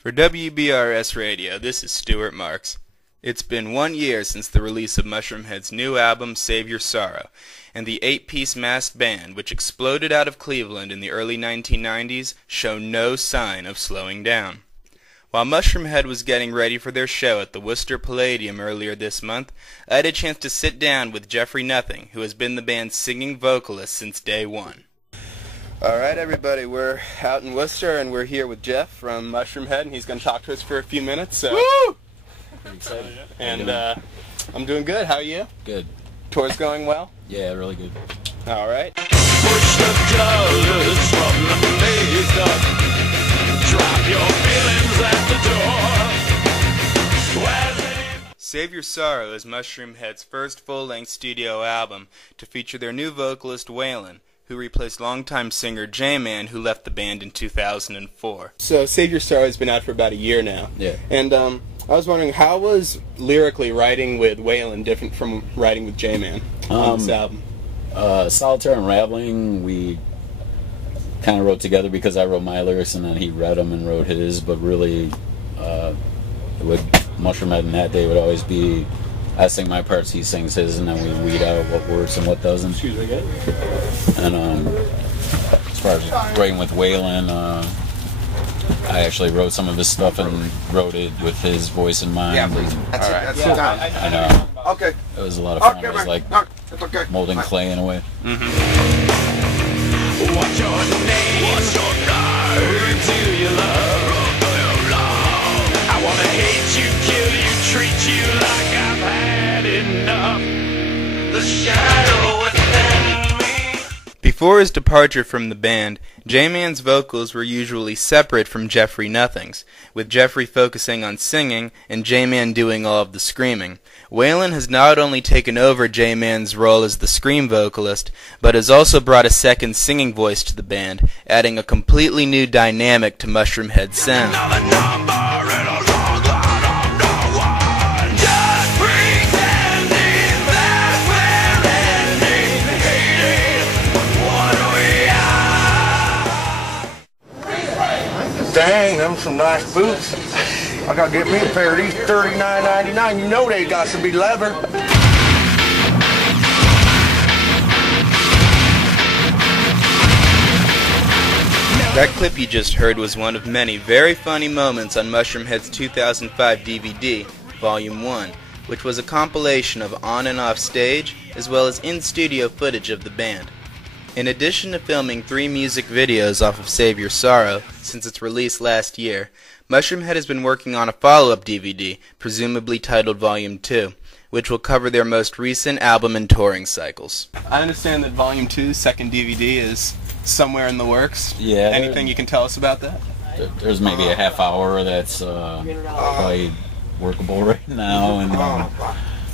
For WBRS Radio, this is Stuart MarX. It's been 1 year since the release of Mushroomhead's new album, Save Your Sorrow, and the 8-piece masked band, which exploded out of Cleveland in the early 1990s, show no sign of slowing down. While Mushroomhead was getting ready for their show at the Worcester Palladium earlier this month, I had a chance to sit down with Jeffrey Nothing, who has been the band's singing vocalist since day one. Alright everybody, we're out in Worcester and we're here with Jeff from Mushroomhead, and he's going to talk to us for a few minutes. So. Woo! Pretty excited. And I'm doing good. How are you? Good. Tour's going well? Yeah, really good. Alright. Push the colors from the makeup. Drop your feelings at the door. Save Your Sorrow is Mushroomhead's first full-length studio album to feature their new vocalist Waylon, who replaced longtime singer J-Man, who left the band in 2004. So Save Your Sorrow has been out for about a year now. Yeah. And I was wondering, how was lyrically writing with Waylon different from writing with J-Man on this album? Solitaire and Rattling, we kind of wrote together because I wrote my lyrics and then he read them and wrote his, but really Mushroomhead in that day would always be I sing my parts, he sings his, and then we weed out what works and what doesn't. Excuse me again. And as far as writing with Waylon, I actually wrote some of his stuff and wrote it with his voice in mind. Yeah, please. That's it. That's the time. I know. Okay. It was a lot of fun. Okay, It was like okay. molding clay in a way. What's your name? What's your name? Do you love? I wanna hate you, kill you, treat you like I've had enough. The shadow within me. Before his departure from the band, J-Man's vocals were usually separate from Jeffrey Nothing's, with Jeffrey focusing on singing and J-Man doing all of the screaming. Waylon has not only taken over J-Man's role as the scream vocalist, but has also brought a second singing voice to the band, adding a completely new dynamic to Mushroomhead's sound. Dang, them some nice boots. I gotta get me a pair of these, $39.99. You know they got to be leather. That clip you just heard was one of many very funny moments on Mushroomhead's 2005 DVD, Volume 1, which was a compilation of on and off stage, as well as in-studio footage of the band. In addition to filming 3 music videos off of Save Your Sorrow, since its release last year, Mushroomhead has been working on a follow-up DVD, presumably titled Volume 2, which will cover their most recent album and touring cycles. I understand that Volume 2's second DVD is somewhere in the works. Yeah. Anything you can tell us about that? There's maybe a half hour that's probably workable right now, and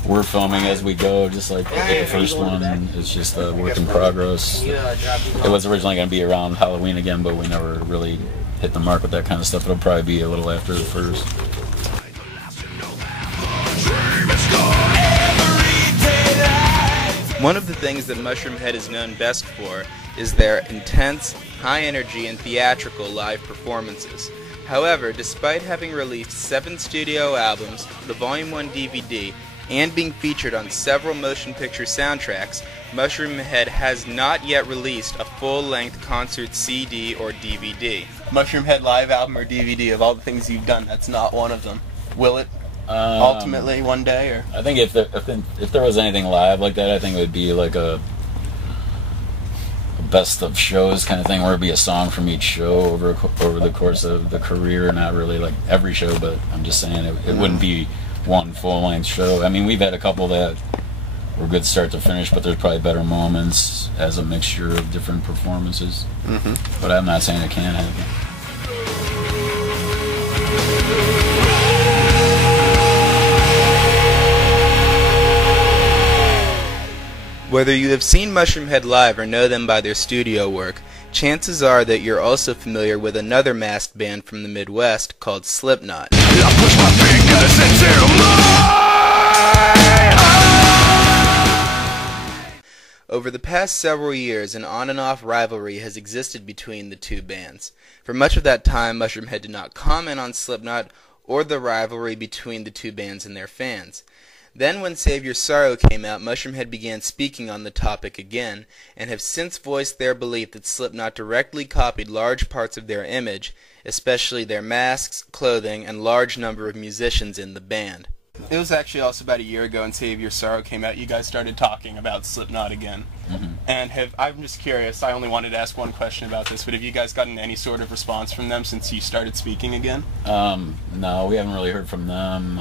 we're filming as we go, just like the first one. It's just a work in progress. It was originally going to be around Halloween again, but we never really hit the mark with that kind of stuff. It'll probably be a little after the first. One of the things that Mushroomhead is known best for is their intense, high-energy, and theatrical live performances. However, despite having released 7 studio albums, the Volume 1 DVD, and being featured on several motion picture soundtracks, Mushroomhead has not yet released a full-length concert CD or DVD. Mushroomhead live album or DVD, of all the things you've done, that's not one of them. Will it ultimately one day? Or I think if there was anything live like that, I think it would be like a best of shows kind of thing, where it'd be a song from each show over the course of the career, not really like every show, but I'm just saying it wouldn't be one full-length show. I mean, we've had a couple that were good start to finish, but there's probably better moments as a mixture of different performances. But I'm not saying it can't happen. Whether you have seen Mushroomhead live or know them by their studio work, chances are that you're also familiar with another masked band from the Midwest called Slipknot. I push my fingers into Over the past several years, an on-and-off rivalry has existed between the two bands. For much of that time, Mushroomhead did not comment on Slipknot or the rivalry between the two bands and their fans. Then when Save Your Sorrow came out, Mushroomhead began speaking on the topic again, and have since voiced their belief that Slipknot directly copied large parts of their image, especially their masks, clothing, and large number of musicians in the band. It was actually also about a year ago when Save Your Sorrow came out, you guys started talking about Slipknot again. And I'm just curious, I only wanted to ask one question about this, but have you guys gotten any sort of response from them since you started speaking again? No, we haven't really heard from them.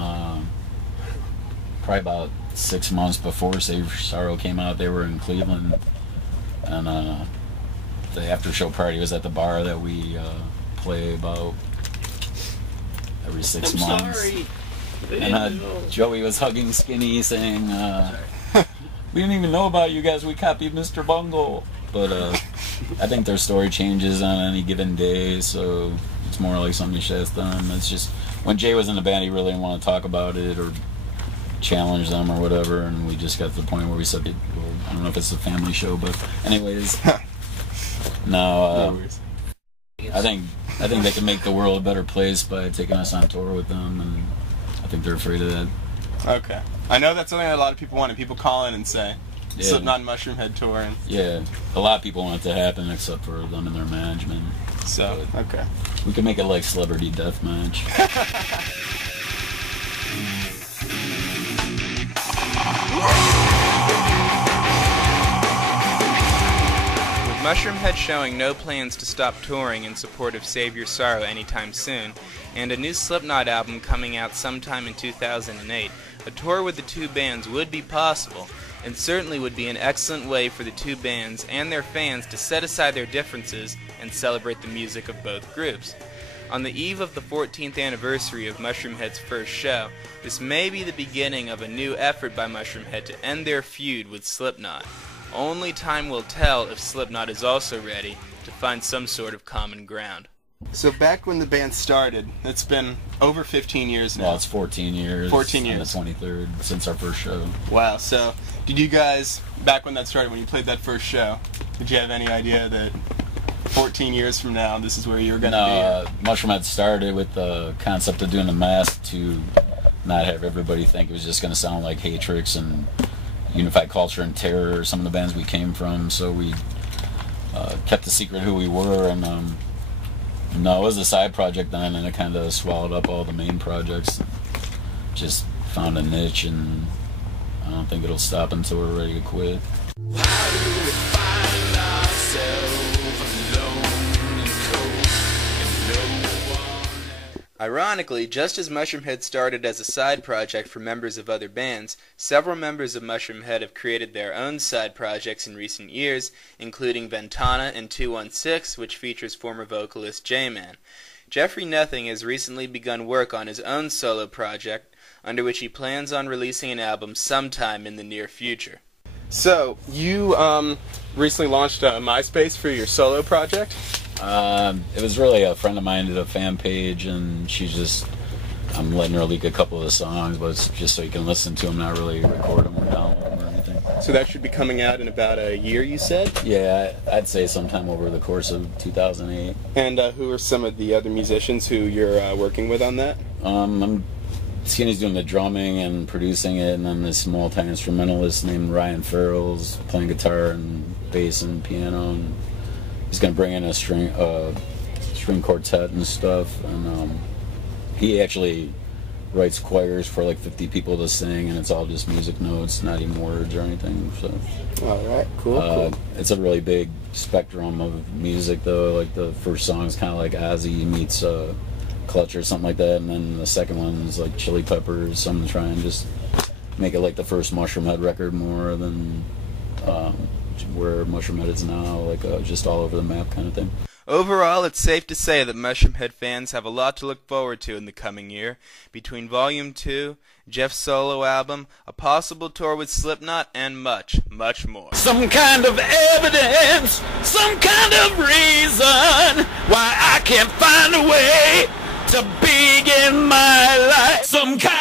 Probably about 6 months before Save Your Sorrow came out, they were in Cleveland, and the after-show party was at the bar that we play about every 6 months. Sorry. And Joey was hugging Skinny, saying, "We didn't even know about you guys. We copied Mr. Bungle." But I think their story changes on any given day, so it's more like something you should ask them. It's just when Jay was in the band, he really didn't want to talk about it or challenge them or whatever, and we just got to the point where we said, well, I don't know if it's a family show, but anyways, no. I think they can make the world a better place by taking us on tour with them, and I think they're afraid of that. Okay. I know that's something that a lot of people want, and people call in and say, Yeah. Slipknot and Mushroomhead touring. Yeah, a lot of people want it to happen except for them and their management. So, okay. We could make it like Celebrity Deathmatch. Mushroomhead showing no plans to stop touring in support of Save Your Sorrow anytime soon, and a new Slipknot album coming out sometime in 2008, a tour with the two bands would be possible, and certainly would be an excellent way for the two bands and their fans to set aside their differences and celebrate the music of both groups. On the eve of the 14th anniversary of Mushroomhead's first show, this may be the beginning of a new effort by Mushroomhead to end their feud with Slipknot. Only time will tell if Slipknot is also ready to find some sort of common ground. So back when the band started, it's been over 15 years now. Well, it's 14 years. 14 years. On the 23rd, since our first show. Wow, so did you guys, back when that started, when you played that first show, did you have any idea that 14 years from now, this is where you were going to be? Mushroomhead started with the concept of doing the mask to not have everybody think it was just going to sound like Hatrix and Unified Culture and Terror, some of the bands we came from, so we kept the secret who we were, and no, it was a side project then, and it kind of swallowed up all the main projects. Just found a niche, and I don't think it'll stop until we're ready to quit. How do we find ourselves alone and cold and no one? Ironically, just as Mushroomhead started as a side project for members of other bands, several members of Mushroomhead have created their own side projects in recent years, including Ventana and 216, which features former vocalist J-Man. Jeffrey Nothing has recently begun work on his own solo project, under which he plans on releasing an album sometime in the near future. So, you recently launched a MySpace for your solo project? It was really a friend of mine did a fan page, and I'm letting her leak a couple of the songs, but it's just so you can listen to them, not really record them or download them or anything. So that should be coming out in about a year, you said? Yeah, I'd say sometime over the course of 2008. And who are some of the other musicians who you're working with on that? Skinny's doing the drumming and producing it, and then this multi-instrumentalist named Ryan Farrell's playing guitar and bass and piano, and he's going to bring in a string quartet and stuff, and he actually writes choirs for like 50 people to sing, and it's all just music notes, not even words or anything. So, all right, cool. It's a really big spectrum of music, though. Like the first song is kind of like Ozzy meets Clutch or something like that, and then the second one is like Chili Peppers. So I'm gonna try and just make it like the first Mushroomhead record more than where Mushroomhead is now, like just all over the map kind of thing. Overall, it's safe to say that Mushroomhead fans have a lot to look forward to in the coming year, between Volume 2, Jeff's solo album, a possible tour with Slipknot, and much, much more. Some kind of evidence, some kind of reason why I can't find a way to begin my life. Some kind